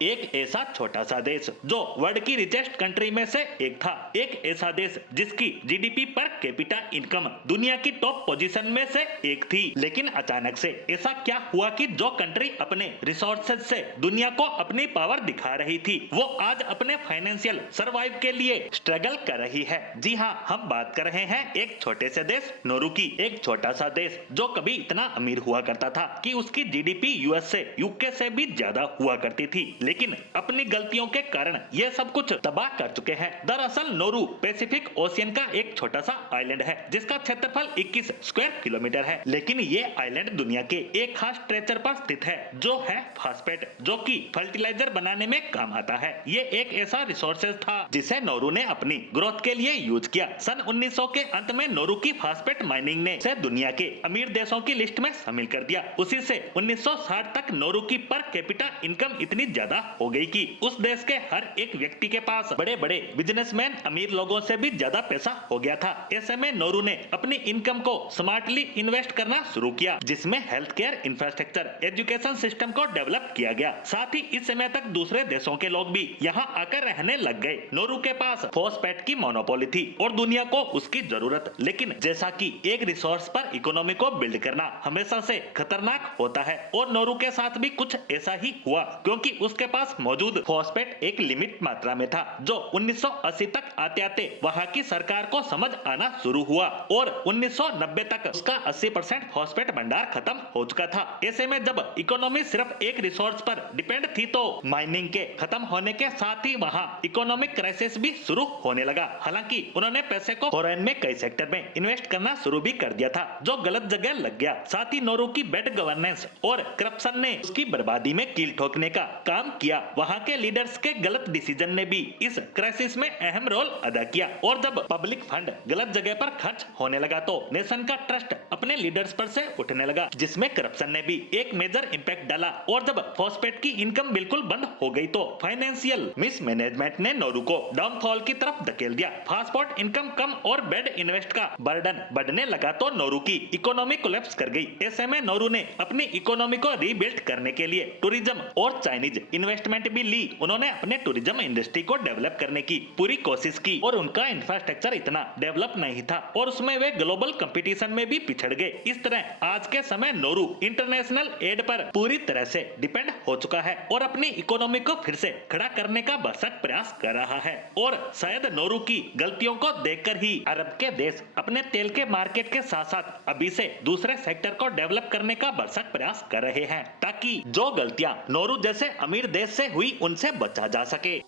एक ऐसा छोटा सा देश जो वर्ल्ड की रिचेस्ट कंट्री में से एक था, एक ऐसा देश जिसकी जीडीपी पर कैपिटा इनकम दुनिया की टॉप पोजीशन में से एक थी। लेकिन अचानक से ऐसा क्या हुआ कि जो कंट्री अपने रिसोर्सेज से दुनिया को अपनी पावर दिखा रही थी, वो आज अपने फाइनेंशियल सर्वाइव के लिए स्ट्रगल कर रही है। जी हाँ, हम बात कर रहे हैं एक छोटे से देश नोरू की। एक छोटा सा देश जो कभी इतना अमीर हुआ करता था कि उसकी जीडीपी यूएस से, यूके से भी ज्यादा हुआ करती थी, लेकिन अपनी गलतियों के कारण ये सब कुछ तबाह कर चुके हैं। दरअसल नोरू पैसिफिक ओशियन का एक छोटा सा आइलैंड है जिसका क्षेत्रफल 21 स्क्वायर किलोमीटर है। लेकिन ये आइलैंड दुनिया के एक खास स्ट्रेचर पर स्थित है जो है फास्फेट, जो कि फर्टिलाइजर बनाने में काम आता है। ये एक ऐसा रिसोर्सेज था जिसे नोरू ने अपनी ग्रोथ के लिए यूज किया। सन 1900 के अंत में नोरू की फास्फेट माइनिंग ने इसे दुनिया के अमीर देशों की लिस्ट में शामिल कर दिया। उसी से 1960 तक नोरू की पर कैपिटा इनकम इतनी ज्यादा हो गई कि उस देश के हर एक व्यक्ति के पास बड़े बड़े बिजनेसमैन, अमीर लोगों से भी ज्यादा पैसा हो गया था। ऐसे में नोरू ने अपनी इनकम को स्मार्टली इन्वेस्ट करना शुरू किया, जिसमें health care infrastructure, education system को डेवलप किया गया। साथ ही इस समय तक दूसरे देशों के लोग भी यहाँ आकर रहने लग गए। नोरू के पास फॉस्फेट की मोनोपोली थी और दुनिया को उसकी जरूरत। लेकिन जैसा कि एक रिसोर्स पर इकोनॉमी को बिल्ड करना हमेशा से खतरनाक होता है, और नोरू के साथ भी कुछ ऐसा ही हुआ, क्योंकि उसके पास मौजूद फॉस्फेट एक लिमिट मात्रा में था, जो 1980 तक आते आते वहां की सरकार को समझ आना शुरू हुआ और 1990 तक उसका 80% फॉस्फेट भंडार खत्म हो चुका था। ऐसे में जब इकोनॉमी सिर्फ एक रिसोर्स पर डिपेंड थी, तो माइनिंग के खत्म होने के साथ ही वहां इकोनॉमिक क्राइसिस भी शुरू होने लगा। हालांकि उन्होंने पैसे को फॉरेन में कई सेक्टर में इन्वेस्ट करना शुरू भी कर दिया था, जो गलत जगह लग गया। साथ ही नोरू की बैड गवर्नेंस और करप्शन ने उसकी बर्बादी में कील ठोकने का काम किया। वहां के लीडर्स के गलत डिसीजन ने भी इस क्राइसिस में अहम रोल अदा किया, और जब पब्लिक फंड गलत जगह पर खर्च होने लगा तो नेशन का ट्रस्ट अपने लीडर्स पर से उठने लगा, जिसमें करप्शन ने भी एक मेजर इंपैक्ट डाला। और जब फॉस्फेट की इनकम बिल्कुल बंद हो गई तो फाइनेंशियल मिसमैनेजमेंट ने नोरू को डाउनफॉल की तरफ धकेल दिया। फास्फेट इनकम कम और बेड इन्वेस्ट का बर्डन बढ़ने लगा तो नोरू की इकोनॉमी कोलैप्स कर गई। ऐसे में नोरू ने अपनी इकोनॉमी को रीबिल्ड करने के लिए टूरिज्म और चाइनीज इन्वेस्टमेंट भी ली। उन्होंने अपने टूरिज्म इंडस्ट्री को डेवलप करने की पूरी कोशिश की, और उनका इंफ्रास्ट्रक्चर इतना डेवलप नहीं था और उसमें वे ग्लोबल कंपटीशन में भी पिछड़ गए। इस तरह आज के समय नोरू इंटरनेशनल एड पर पूरी तरह से डिपेंड हो चुका है और अपनी इकोनॉमी को फिर से खड़ा करने का भरसक प्रयास कर रहा है। और शायद नोरू की गलतियों को देखकर ही अरब के देश अपने तेल के मार्केट के साथ साथ अभी से दूसरे सेक्टर को डेवलप करने का भरसक प्रयास कर रहे हैं, ताकि जो गलतियां नोरू जैसे अमीर देश से हुई उनसे बचा जा सके।